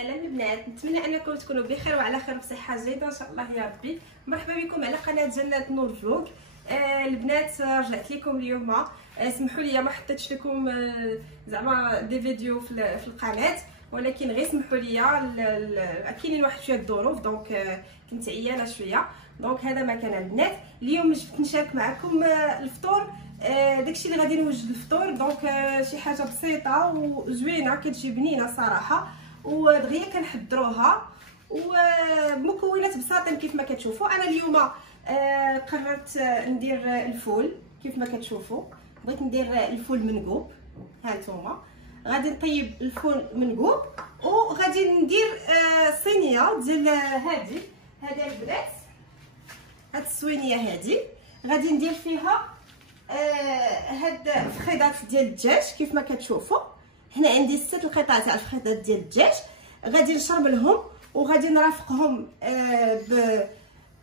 سلام البنات، نتمنى انكم تكونوا بخير وعلى خير بصحه جيده ان شاء الله يا ربي. مرحبا بكم على قناه جنات نور فلوق. البنات رجعت لكم اليوم. اسمحوا لي ما حطيتش لكم زعما دي فيديو في القناه، ولكن غير اسمحوا لي كاينين واحد شويه الظروف، دونك كنت عيانه شويه، دونك هذا ما كان البنات. اليوم جبت نشارك معكم الفطور، داكشي اللي غادي نوجد الفطور. دونك شي حاجه بسيطه وزوينه كتجي بنينه صراحه، ودغيا كنحضروها ومكونات بساطين كيف ما كتشوفوا. انا اليوم قررت ندير الفول كيف ما كتشوفوا. بغيت ندير الفول منقوب، ها نتوما غادي نطيب الفول منقوب، وغادي ندير صينيه ديال هذه البنات. هاد الصوينيه هذه غادي ندير فيها هاد الفخيضات ديال الدجاج كيف ما كتشوفوا. هنا عندي 6 القطع تاع الفخيضات ديال الدجاج، غادي نشرملهم وغادي نرافقهم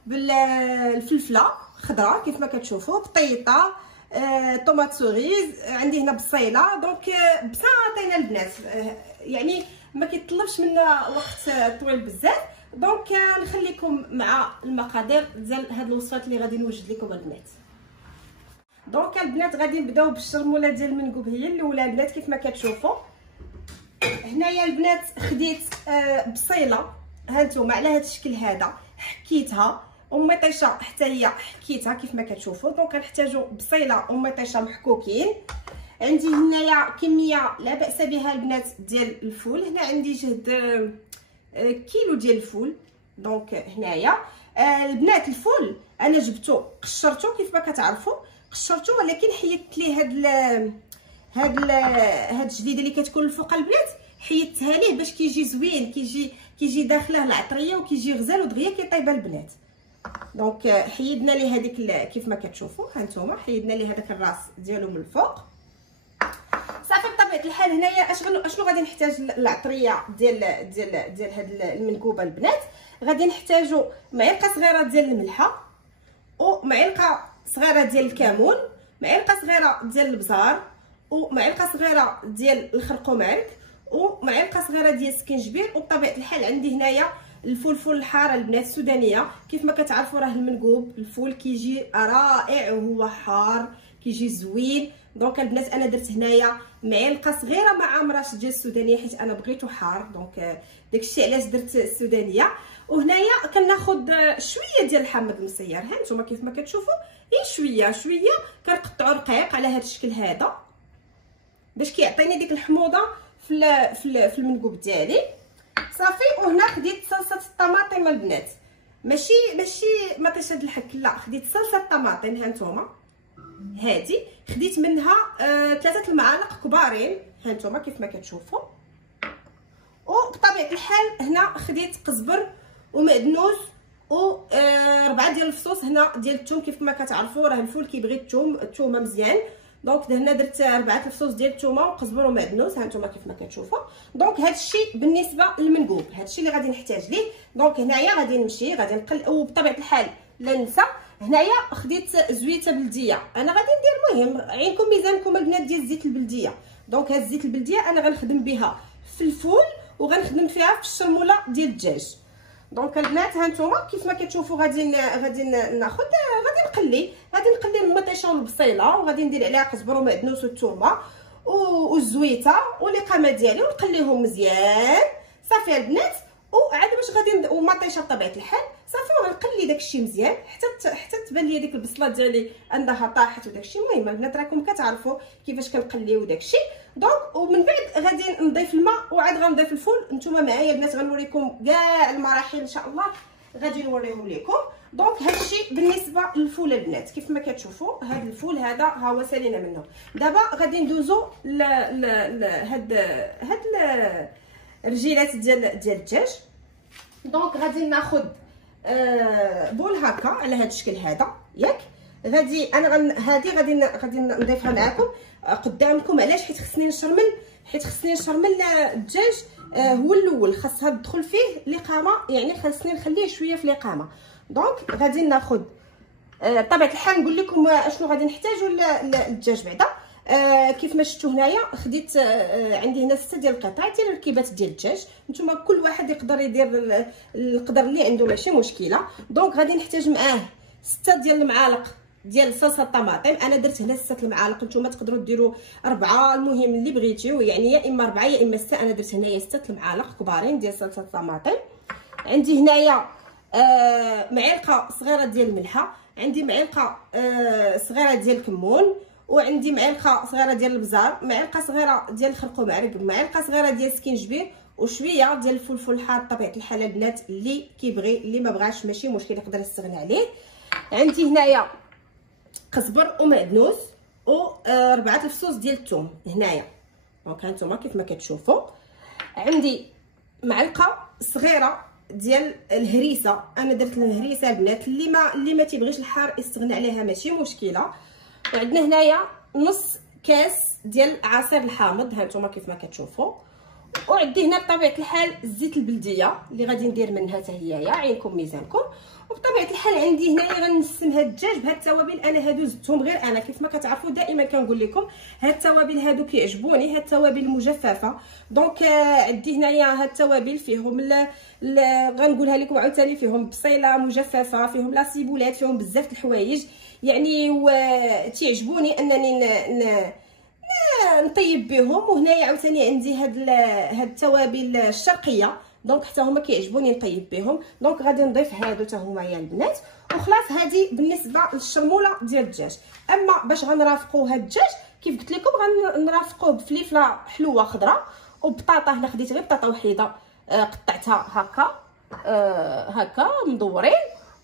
بالفلفله خضراء كيف ما كتشوفوا، بطيطه، طوماط سوريز، عندي هنا بصيله. دونك بساطين البنات، يعني ما كيطلبش منا وقت طويل بزاف. دونك نخليكم مع المقادير ديال هاد الوصفات اللي غادي نوجد لكم البنات. دونك البنات غادي نبداو بالشرموله ديال المنقوب، هي الاولى البنات كيف ما كتشوفوا. هنايا البنات خديت بصيله، ها نتوما على هذا الشكل هذا، حكيتها ومطيشه حتى هي حكيتها كيف ما كتشوفوا. دونك غنحتاجوا بصيله ومطيشه محكوكين. عندي هنايا كميه لا باس بها البنات ديال الفول، هنا عندي جهد كيلو ديال الفول. دونك هنايا البنات الفول انا جبتو قشرتو كيف ما كتعرفوا، قشرتو ولكن حيدت ليه هاد الجديده اللي كتكون الفوق البنات، حيدتها ليه باش كيجي زوين، كيجي داخله العطريه وكيجي غزال ودغيا كيطيب البنات. دونك حيدنا ليه هذيك كيف ما كتشوفوا، ها نتوما حيدنا ليه هذاك الراس ديالو من الفوق. صافي بطبيعه الحال هنايا اشنو غادي نحتاج العطريه ديال هاد المنكوبه البنات. غادي نحتاجوا معلقه صغيره ديال الملحه، ومعلقه صغيره ديال الكمون، معلقه صغيره ديال البزار، ومعلقه صغيره ديال الخرقوم عرك، ومعلقه صغيره ديال السكنجبير. وبطبيعه الحال عندي هنايا الفلفل الحار البنات السودانيه. كيف ما كتعرفوا راه المنقوب الفول كيجي رائع وهو حار كيجي زوين. دونك البنات انا درت هنايا معلقه صغيره مع مراش ديال السودانيه حيت انا بغيتو حار، دونك داكشي علاش درت السودانيه. وهنايا كناخذ شويه ديال الحامض المسير، ها نتوما كيف ما كتشوفوا، شويه كنقطعوا رقيق على هذا الشكل هذا باش كيعطيني ديك الحموضه في المنقوب ديالي. صافي. وهنا خديت صلصه الطماطم البنات، ماشي مطيشه د الحك، لا خديت صلصه الطماطم. ها نتوما هادي خديت منها 3 المعالق كبارين، ها نتوما كيف ما كتشوفوا. وبطبيعه الحال هنا خديت قزبر ومعدنوس و 4 ديال الفصوص هنا ديال الثوم. كيف ما كتعرفوا راه الفول كيبغي الثومه مزيان، دونك هنا درت 4 الفصوص ديال الثومه وقزبر ومعدنوس، ها نتوما كيف ما كتشوفوا. دونك هادشي بالنسبه للمنقوب، هادشي اللي غادي نحتاج ليه. دونك هنايا غادي نمشي غادي نقل، وبطبيعه الحال لا ننسى هنايا خديت زويته بلديه. انا غادي ندير المهم عينكم ميزانكم البنات ديال الزيت البلديه. دونك هاد الزيت البلديه انا غنخدم بها في الفول وغنخدم فيها في الشرموله ديال الدجاج. دونك البنات ها نتوما كيف ما كتشوفوا غادي ناخذ غادي نقلي المطيشه والبصيله، وغادي ندير عليها قزبر ومعدنوس والثومه والزويته والقامه ديالي ونقليهم مزيان. صافي البنات. وعاد باش غادي ومطيشه بطبيعه الحال. صافي وغنقلي داكشي مزيان حتى تبان لي ديك البصله ديالي انها طاحت وداكشي. المهم البنات راكم كتعرفوا كيفاش كنقليو داكشي. دونك ومن بعد غادي نضيف الماء وعاد غنضيف الفول. نتوما معايا البنات غنوريكم كاع المراحل ان شاء الله غادي نوريهم لكم. دونك هادشي بالنسبه للفول البنات كيف ما كتشوفوا. هاد الفول هذا ها هو سالينا منه. دابا غادي ندوزو هاد الرجيلات ديال الدجاج. دونك غادي ناخذ بول هكا على هاد الشكل هذا ياك. غادي غادي نضيفها معكم قدامكم. علاش؟ حيت خصني نشرمل الدجاج هو الاول، خاصها تدخل فيه الاقامه، يعني خاصني نخليه شويه في الاقامه. دونك غادي ناخذ بطبيعه الحال نقول لكم اشنو غادي نحتاجوا للدجاج بعدا. كيف ما شفتوا هنايا خديت عندي هنا 6 ديال القطع ديال ركيبات ديال الدجاج. نتوما كل واحد يقدر يدير القدر اللي عنده ماشي مشكله. دونك غادي نحتاج معاه 6 ديال المعالق ديال صلصه الطماطم. انا درت هنا 6 المعالق، نتوما تقدروا ديروا 4 المهم اللي بغيتيو، يعني يا اما 4 يا اما 6. انا درت هنايا 6 المعالق كبارين ديال صلصه الطماطم. عندي هنايا معلقه صغيره ديال الملحه، عندي معلقه صغيره ديال الكمون، وعندي معلقه صغيره ديال البزار، معلقه صغيره ديال الخرقوم عرق، معلقه صغيره ديال السكينجبير، وشويه ديال الفلفل الحار. بطبيعه الحال البنات اللي كيبغي، اللي ما بغاش ماشي مشكل يقدر يستغنى عليه. عندي هنايا قزبر ومعدنوس و4 الفصوص ديال الثوم هنايا. دونك هانتوما كيف ما كتشوفوا. عندي معلقه صغيره ديال الهريسه، انا درت الهريسه البنات، اللي ما تيبغيش الحار يستغنى عليها ماشي مشكله. وعندنا هنايا نص كاس ديال عصير الحامض هانتوما كيف ما كتشوفوا. وعندي هنا بطبيعه الحال الزيت البلديه اللي غادي ندير منها حتى هي، عينكم ميزانكم. وبطبيعه الحال عندي هنايا غنسم هاد الدجاج بهاد التوابل. انا هادو زدتهم غير انا، كيف ما كتعرفوا دائما كنقول لكم هاد التوابل هادو كيعجبوني، هاد التوابل المجففه. دونك عندي هنايا هاد التوابل فيهم غنقولها لكم عاوتاني، فيهم بصيله مجففه، فيهم لاسيبولات، فيهم بزاف د الحوايج يعني تيعجبوني انني نطيب بهم. وهنايا عاوتاني عندي هاد التوابل الشرقيه، دونك حتى هما كيعجبوني نطيب بهم. دونك غادي نضيف هادو حتى هما يا البنات. وخلاص هادي بالنسبه للشرموله ديال الدجاج. اما باش غنرافقوا هاد الدجاج كيف قلت لكم غنرافقوه بفليفله حلوه خضراء وبطاطا. هنا خديت غير بطاطا وحيده قطعتها هكا مدورين.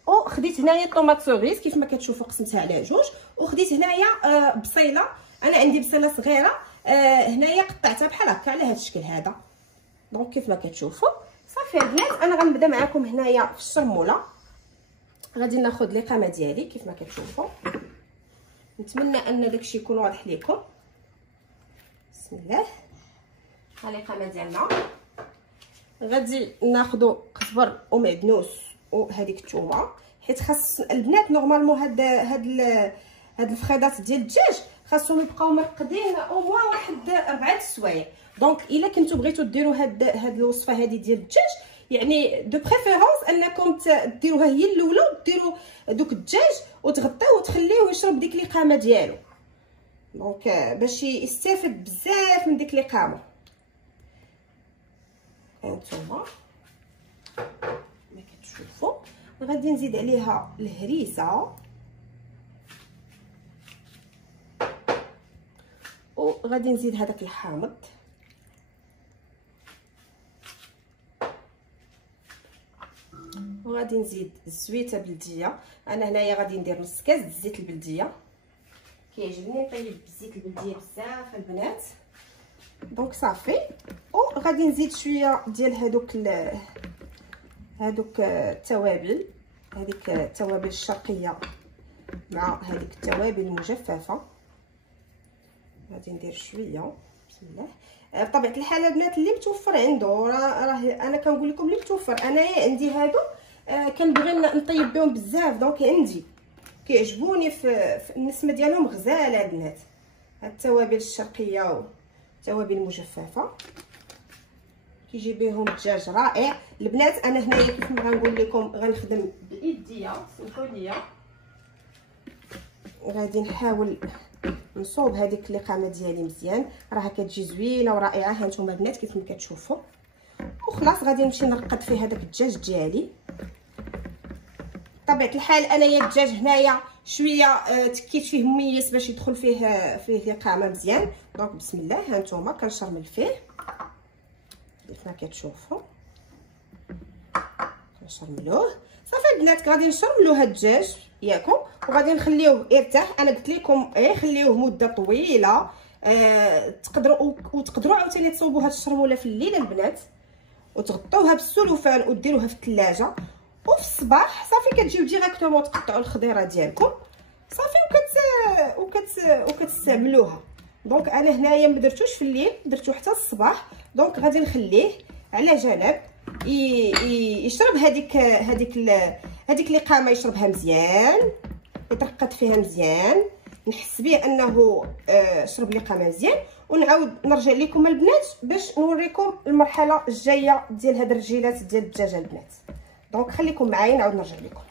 وخديت هنايا طوماط سوريس كيف ما كتشوفوا قسمتها على جوج. وخديت هنايا بصيله، انا عندي بصيله صغيره هنايا قطعتها بحال هكا على هذا الشكل هذا. دونك كيف ما كتشوفوا صافي البنات. انا غنبدا معكم هنايا في الشرموله. غادي ناخذ القامه ديالي كيف ما كتشوفوا. نتمنى ان داكشي يكون واضح لكم. بسم الله. ها القامه ديالنا. غادي ناخذوا قزبر ومعدنوس وهذيك الثومه، حيت خاص البنات نورمالمون هاد الفخيضات ديال الدجاج خاصهم يبقاو مرقدين او موا واحد 4 السوايع. دونك الا كنتو بغيتو ديروا هاد الوصفه هذه ديال الدجاج، يعني دو بريفيرونس انكم ديروها هي الاولى، وديروا دوك الدجاج وتغطيوه وتخليوه يشرب ديك القامه ديالو. دونك باش يستافد بزاف من ديك القامه. هانتوما ما كتشوفوا غادي نزيد عليها الهريسه، وغادي نزيد هذاك الحامض، وغادي نزيد الزويته بلديه. انا هنايا غادي ندير نص كاس الزيت البلديه، كيعجبني نطيب بالزيت البلديه بزاف البنات. دونك صافي. وغادي نزيد شويه ديال هادوك التوابل، هذيك التوابل الشرقيه مع هذيك التوابل المجففه. غادي ندير شويه. بسم الله. بطبيعه الحال البنات اللي متوفر عنده راه انا كنقول لكم اللي متوفر. انايا عندي هادو كنبغي نطيب بهم بزاف، دونك عندي كيعجبوني في النسمه ديالهم غزاله البنات. هاد التوابل الشرقيه والتوابل المجففه كيجي بهم الدجاج رائع البنات. انا هنايا كيف ما غنقول لكم غنخدم بالايديه، سمحوا لي. غادي نحاول نصوب هذيك القامه ديالي مزيان، راه كتجي زوينه ورائعه هانتوما البنات كيف ما كتشوفوا. وخلاص غادي نمشي نرقد فيه هذاك الدجاج ديالي. بطبيعه الحال انايا الدجاج هنايا شويه تكيت فيه مميز باش يدخل فيه القامه مزيان. دونك بسم الله. هانتوما كنشرمل فيه كيف ما كتشوفوا، كنشرملوه صافي البنات. غادي نشرملو هاد الدجاج ياكم وغادي نخليوه يرتاح. انا قلت لكم خليوه مده طويله. تقدروا عاوتاني تصوبوا هاد الشرموله في الليل البنات وتغطوها بالسلوفان وديروها في الثلاجه، وفي الصباح صافي كتجيو ديريكتومون تقطعوا الخضيره ديالكم صافي وكتستعملوها. دونك انا هنايا ما درتوش في الليل، درتو حتى الصباح. دونك غادي نخليه على جنب يشرب هذيك القامه، يشربها مزيان، يترقد فيها مزيان، نحس به انه شرب لي قا مزيان، ونعاود نرجع لكم البنات باش نوريكم المرحله الجايه ديال هاد الرجيلات ديال الدجاجه البنات. دونك خليكم معايا نعاود نرجع لكم.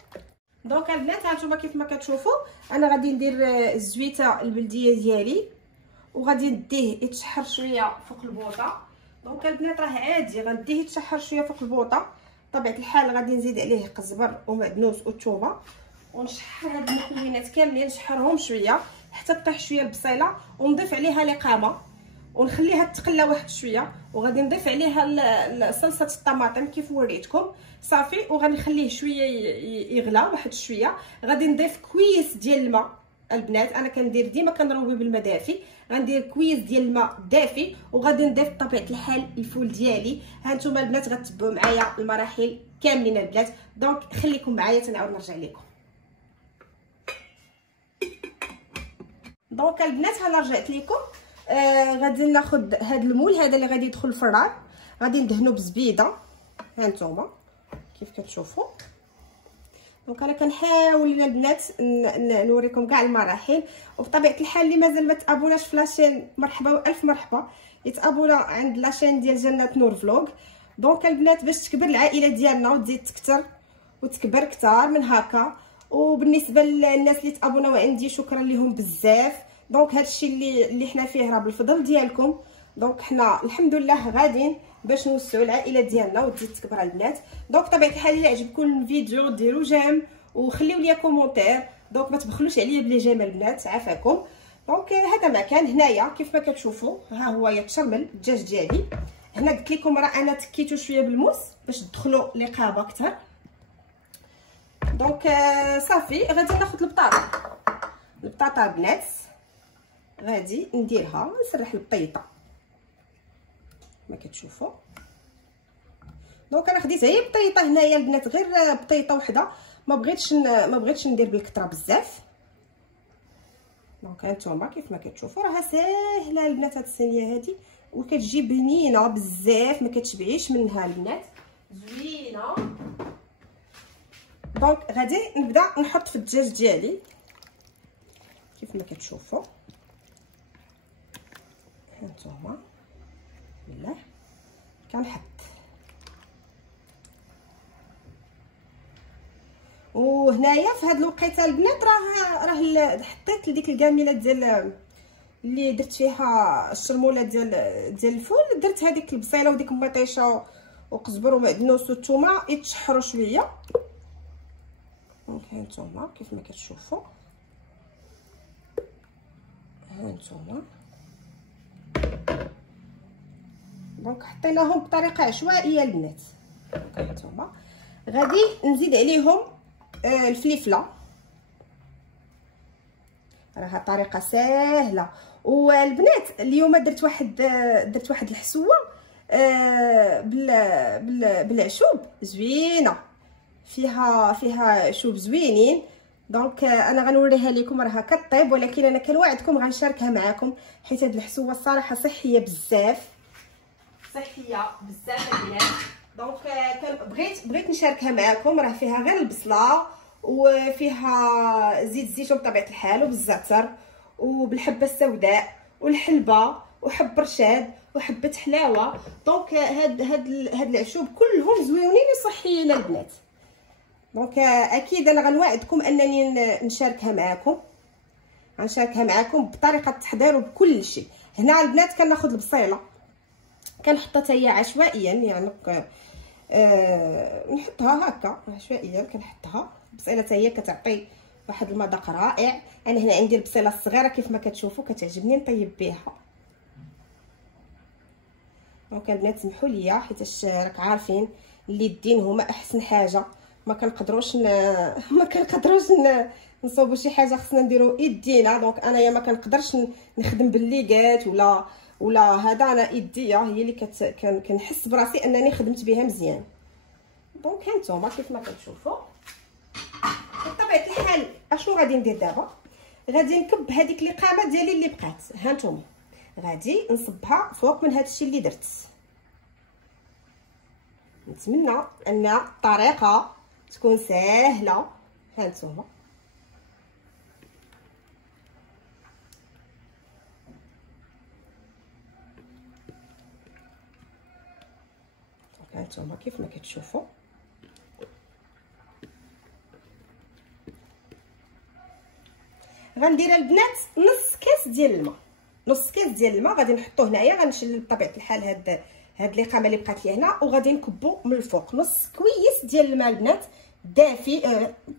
دونك البنات هانتوما كيف ما كتشوفوا انا غادي ندير الزويته البلديه ديالي، وغادي نديه يتشحر شويه فوق البوطه. دونك البنات راه عادي غنديه يتشحر شويه فوق البوطه، بطبيعه الحال غادي نزيد عليه قزبر ومعدنوس والثومه، ونشحر هاد المكونات كاملين، نشحرهم شويه حتى طيح شويه البصيله، ونضيف عليها لقامه ونخليها تقلى واحد شويه، وغادي نضيف عليها صلصه الطماطم كيف وريتكم صافي، وغادي نخليه شويه يغلى واحد شويه. غادي نضيف كويس ديال الماء البنات، انا كندير ديما كنروي بالماء دافي، غندير كويس ديال الماء دافي، وغادي نضيف بطبيعه الحال الفول ديالي. هانتوما البنات غتتبعوا معايا المراحل كاملين البنات، دونك خليكم معايا تنعاود نرجع لكم. دونك البنات انا رجعت لكم. غادي ناخذ هذا المول هذا اللي غادي يدخل الفران، غادي ندهنو بزبيده هانتوما كيف كتشوفوا. دونك انا كنحاول البنات نوريكم كاع المراحل، وبطبيعه الحال اللي مازال ما تابوناش في لاشين مرحبا والف مرحبا، يتابونا عند لاشين ديال جنات نور فلوق. دونك البنات باش تكبر العائله ديالنا وتزيد تكثر وتكبر كثار من هكا. وبالنسبه للناس اللي تابوناو عندي شكرا لهم بزاف. دونك هادشي اللي حنا فيه راه بالفضل ديالكم. دونك حنا الحمد لله غاديين باش نوسعوا العائله ديالنا وتزيد تكبر البنات. دونك طبيعه الحال الا عجبكم الفيديو ديروا جيم وخليو لي كومونتير، دونك ما تبخلوش عليا بلي جيم البنات عافاكم. دونك هذا ما كان هنايا كيف ما كتشوفوا، ها هو يتشرمل الدجاج ديالي. هنا قلت لكم راه انا تكيتو شويه بالموس باش تدخلوا لقابه اكثر. دونك صافي غادي ناخذ البطاطا البنات، غادي نديرها نسرح البطيطه ما كتشوفوا. دونك انا خديت غير بطيطه هنايا البنات، غير بطيطه وحده، ما بغيتش ندير بالكثره بزاف. دونك هانتوما كيف ما كتشوفوا راها ساهله البنات هاد الصينيه هادي، وكتجي بنينه بزاف ما كتشبعيش منها البنات، زوينه. دونك غادي نبدا نحط في الدجاج ديالي كيف ما كتشوفوا هانتوما. بالله كنحط، وهنايا في هاد الوقيته البنات راه حطيت لديك الكاميله ديال اللي درت فيها الشرموله ديال الفول، درت هذيك البصيله وديك المطيشه وقزبر ومعدنوس والثومه يتشحروا شويه. دونك هانتوما كيف ما كتشوفوا هانتوما. دونك حطيناهم بطريقه عشوائيه البنات. هانتوما غادي نزيد عليهم الفلفله، راها طريقه ساهله. والبنات اليوم درت واحد الحسوه بالعشوب زوينه، فيها شوب زوينين. دونك انا غنوريها لكم راها كطيب، ولكن انا كنوعدكم غنشاركها معكم حيت هاد الحسوه الصراحه صحيه بزاف البنات. دونك بغيت نشاركها معكم، راه فيها غير البصله وفيها زيت الزيتون بطبيعه الحال وبالزعتر وبالحبه السوداء والحلبه وحب رشاد وحبه حلاوه. دونك هاد العشوب كلهم زوينين وصحيين البنات. دونك اكيد انا غنوعدكم انني نشاركها معكم بطريقه التحضير وبكل شيء. هنا البنات كناخذ البصيله كنحطها حتى هي عشوائيا، يعني نحطها هكا عشوائيا كنحطها. البصيله حتى هي كتعطي واحد المذاق رائع. انا هنا عندي البصيله الصغيره كيف ما كتشوفوا كتعجبني نطيب بها. دونك البنات سمحوا لي حيت راك عارفين اللي الدين هما احسن حاجه، ما كنقدروش نصوبوا شي حاجه، خصنا نديرو يدينا. دونك انايا ما كنقدرش نخدم بالليغات ولا هذا، انا يديا هي اللي كنحس براسي انني خدمت بها مزيان. دونك هانتوما كيف ما كتشوفوا بطبيعه الحال اشنو غادي ندير دابا، غادي نكب هذيك القامه ديالي اللي بقات. هانتوما غادي نصبها فوق من هادشي اللي درت. نتمنى ان الطريقه تكون ساهله. هانتوما هانتوما كيف ما كتشوفوا. غندير البنات نص كاس ديال الماء، نص كاس ديال الماء غادي نحطوه هنايا. غنشلل بطبيعه الحال هاد القامه اللي بقات لي هنا، وغادي نكبو من الفوق نص كويس ديال الماء البنات دافي.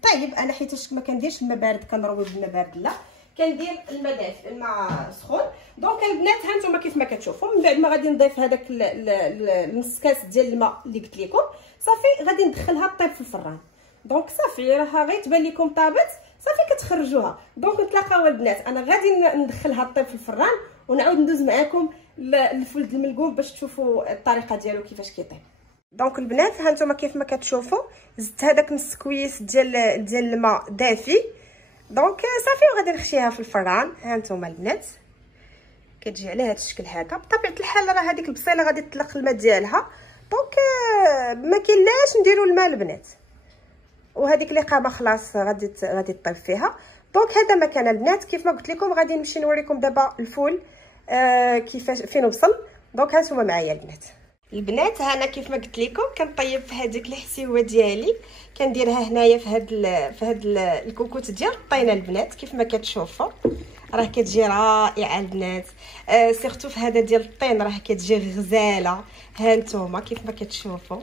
طيب انا حيتاش ما كنديرش الماء بارد، كنروي بالماء بارد، لا كندير الماء دافي، الماء سخون. دونك البنات هانتوما كيف ما كتشوفوا، من بعد ما غادي نضيف هذاك نص كاس ديال الماء اللي قلت لكم، صافي غادي ندخلها طيب في الفران. دونك صافي راه غير تبان لكم طابت، صافي كتخرجوها. دونك نتلاقاو البنات، انا غادي ندخلها طيب في الفران ونعاود ندوز معكم الفول ديال الملقوم باش تشوفوا الطريقه ديالو كيفاش كيطيب. دونك البنات هانتوما كيف ما كتشوفوا زدت هذاك نص كويس ديال الماء دافي. دونك صافي وغادي نخشيها في الفران. هانتوما البنات كتجي على هذا الشكل هكا. بطبيعه الحال راه هذيك البصيله غادي تطلق الماء ديالها، دونك ما كاينلاش نديروا الماء البنات، وهذيك القامه خلاص غادي تطيب فيها. دونك هذا مكان البنات. كيف ما قلت لكم غادي نمشي نوريكم دابا الفول كيفاش فين وصل. دونك هانتوما معايا البنات هنا كيف ما قلت لكم كنطيب في هذيك الحسيوه ديالي، كنديرها هنايا في هاد الكوكوت ديال الطينه البنات. كيف ما كتشوفوا راه كتجي رائعه البنات، سيرتو في هذا ديال الطين راه كتجي غزاله. هانتوما كيف ما كتشوفوا،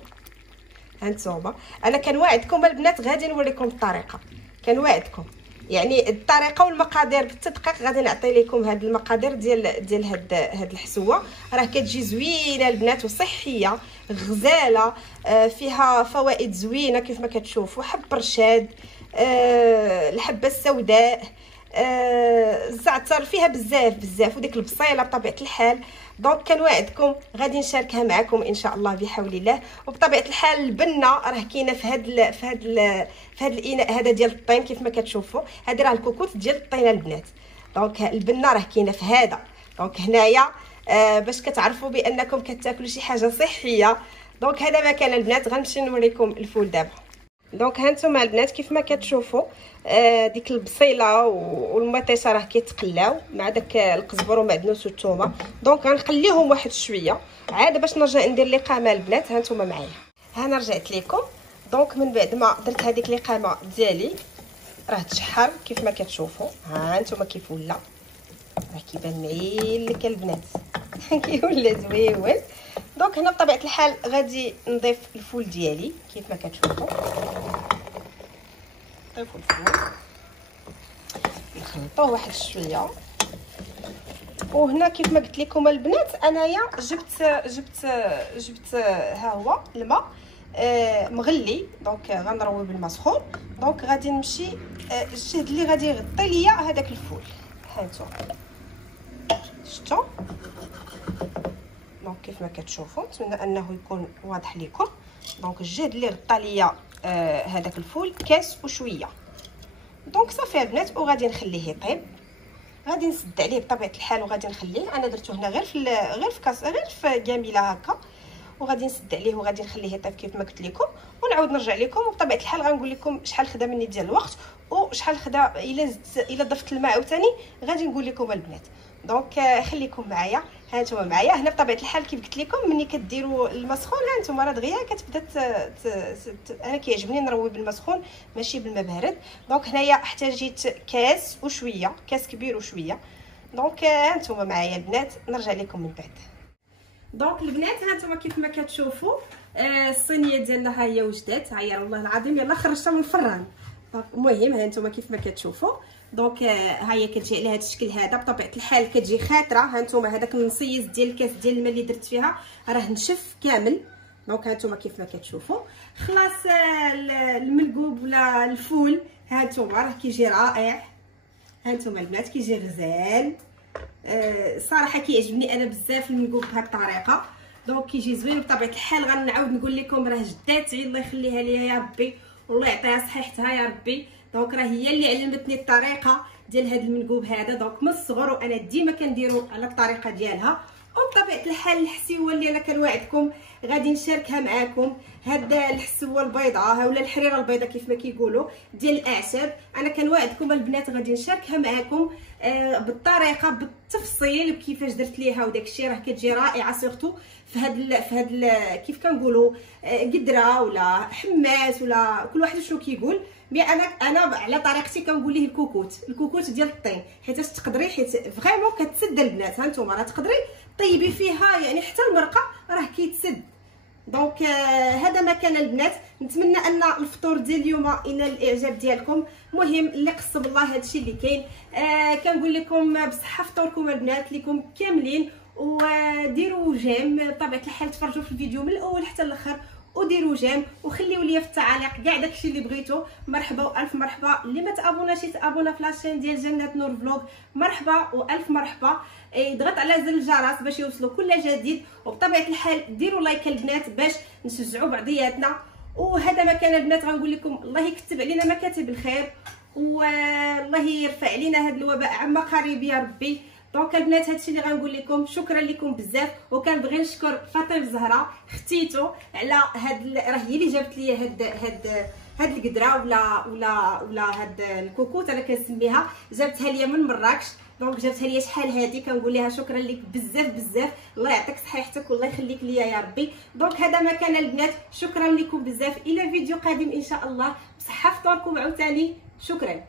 هانتوما انا كنوعدكم البنات غادي نوريكم الطريقه، كنوعدكم يعني الطريقه والمقادير بالتدقيق. غادي نعطي لكم هاد المقادير ديال هاد الحسوه. راه كتجي زوينه البنات وصحيه غزاله، فيها فوائد زوينه كيف ما كتشوفوا. حب رشاد، الحبه السوداء، الزعتر، فيها بزاف وديك البصيله بطبيعه الحال. دونك كنوعدكم غادي نشاركها معكم ان شاء الله بحول الله. وبطبيعه الحال البنه راه كاينه في هاد الاناء هذا ديال الطين. كيف ما كتشوفوا هذه راه الكوكوت ديال الطينه البنات. دونك البنه راه كاينه في هذا. دونك هنايا باش كتعرفوا بانكم كتاكلوا شي حاجه صحيه. دونك هذا مكان البنات. غنمشي نوريكم الفول دابا. دونك هانتوما البنات كيف ما كتشوفوا ديك البصيله والمطيشه راه كيتقلاو مع داك القزبر ومعدنوس والثومه. دونك غنخليهم واحد شويه عاد باش نرجع ندير القامه البنات. هانتوما معايا، هنا رجعت لكم. دونك من بعد ما درت هذيك القامه ديالي راه تشحر كيف ما كتشوفوا. ها هانتوما كيف ولا، راه كيبان معيلك البنات كيولي زويون. دونك هنا بطبيعه الحال غادي نضيف الفول ديالي كيف ما كتشوفوا. نضيفوا الفول نخلطوه واحد شويه. وهنا كيف ما قلت لكم البنات انايا جبت ها هو الماء مغلي. دونك غنروي بالماء سخون. دونك غادي نمشي الجهد اللي غادي يغطي ليا هذاك الفول. هانتوما شفتوا. دونك كيف ما كتشوفوا نتمنى انه يكون واضح لكم. دونك الجهد اللي غطى ليا هذاك الفول كاس وشويه. دونك صافي البنات وغادي نخليه يطيب. غادي نسد عليه بطبيعه الحال وغادي نخليه. انا درته هنا غير في كاس، غير في قاميله هكا، وغادي نسد عليه وغادي نخليه يطيب كيف ما قلت لكم. ونعاود نرجع لكم وبطبيعه الحال غنقول لكم شحال خدا مني ديال الوقت وشحال خدا الا ضفت الماء عاوتاني غادي نقول لكم البنات. دونك خليكم معايا. ها نتوما معايا هنا بطبيعه الحال كيف قلت لكم ملي كديروا الماء سخون ها نتوما راه دغيا كتبدا انا كيعجبني نروي بالماء سخون ماشي بالماء بارد. دونك هنايا احتاجيت كاس وشويه، كاس كبير وشويه. دونك ها نتوما معايا البنات نرجع لكم من بعد. دونك البنات ها نتوما كيف ما كتشوفوا الصينيه ديالنا ها هي وجدات. ها هي والله العظيم يلاه خرجتها من الفران. المهم ها نتوما كيف ما كتشوفوا. دونك ها هي كتجي على هذا الشكل هذا بطبيعه الحال كتجي خاطره. ها نتوما هذاك النصيص ديال الكاس ديال الماء اللي درت فيها راه نشف كامل. دونك ها نتوما كيف ما كتشوفوا خلاص الملقوب ولا الفول ها نتوما راه كيجي رائع. ها نتوما البنات كيجي غزال. صراحه كيعجبني انا بزاف الملقوب بهذه الطريقه. دونك كيجي زوين بطبيعه الحال. غنعاود نقول لكم راه جداتي الله يخليها ليا يا ربي والله يعطيها صحيحتها يا ربي. دونك راه هي اللي علمتني الطريقه ديال هذا المنقوب هذا. دونك من الصغر وانا ديما كنديرو على الطريقه ديالها. وبطبيعه الحال الحسيوه اللي انا كنوعدكم غادي نشاركها معكم هاد الحسوه البيضاء ولا الحريره البيضاء كيف ما كيقولوا ديال الاعشاب. انا كنوعدكم البنات غادي نشاركها معكم بالطريقه بالتفصيل كيفاش درت ليها، وداك الشيء راه كتجي رائعه سورتو في هاد كيف كنقولوا قدره ولا حماس ولا كل واحد شنو كيقول. مي انا على طريقتي كنقول ليه الكوكوت ديال الطين، حيت تقدري حيت فريمون كتسد البنات. ها نتوما راه تقدري طيبي فيها يعني حتى المرقه راه كيتسد. دونك هذا ما كان البنات. نتمنى ان الفطور ديال اليوم ينال الاعجاب ديالكم. المهم اللي قسم الله هادشي اللي كاين. كنقول لكم بصحه فطوركم البنات ليكم كاملين، وديروا جيم بطبيعه الحال، تفرجوا في الفيديو من الاول حتى الاخر وديروا جيم وخليوا لي في التعاليق كاع داكشي اللي بغيتو. مرحبا والف مرحبا. اللي ما تابوناش يتابونا في لاشين ديال جنات نور فلوق. مرحبا والف مرحبا. ضغط على زر الجرس باش يوصلوا كل جديد، وبطبيعه الحال ديروا لايك البنات باش نشجعوا بعضياتنا. وهذا ما كان البنات. غنقول لكم الله يكتب علينا مكاتب الخير، والله يرفع علينا هذا الوباء عما قريب يا ربي. دونك البنات هادشي اللي غنقول لكم. شكرا لكم بزاف، وكنبغي نشكر فاطمه الزهراء ختيتو على راه هي اللي جابت لي هاد القدره ولا هاد الكوكوت انا كنسميها، جابتها لي من مراكش. دونك جابتها لي شحال هادي، كنقول لها شكرا لك بزاف. الله يعطيك صحيحتك والله يخليك ليا يا ربي. دونك هذا ما كان البنات. شكرا لكم بزاف، الى فيديو قادم ان شاء الله. بصحه فطوركم عاوتاني. شكرا.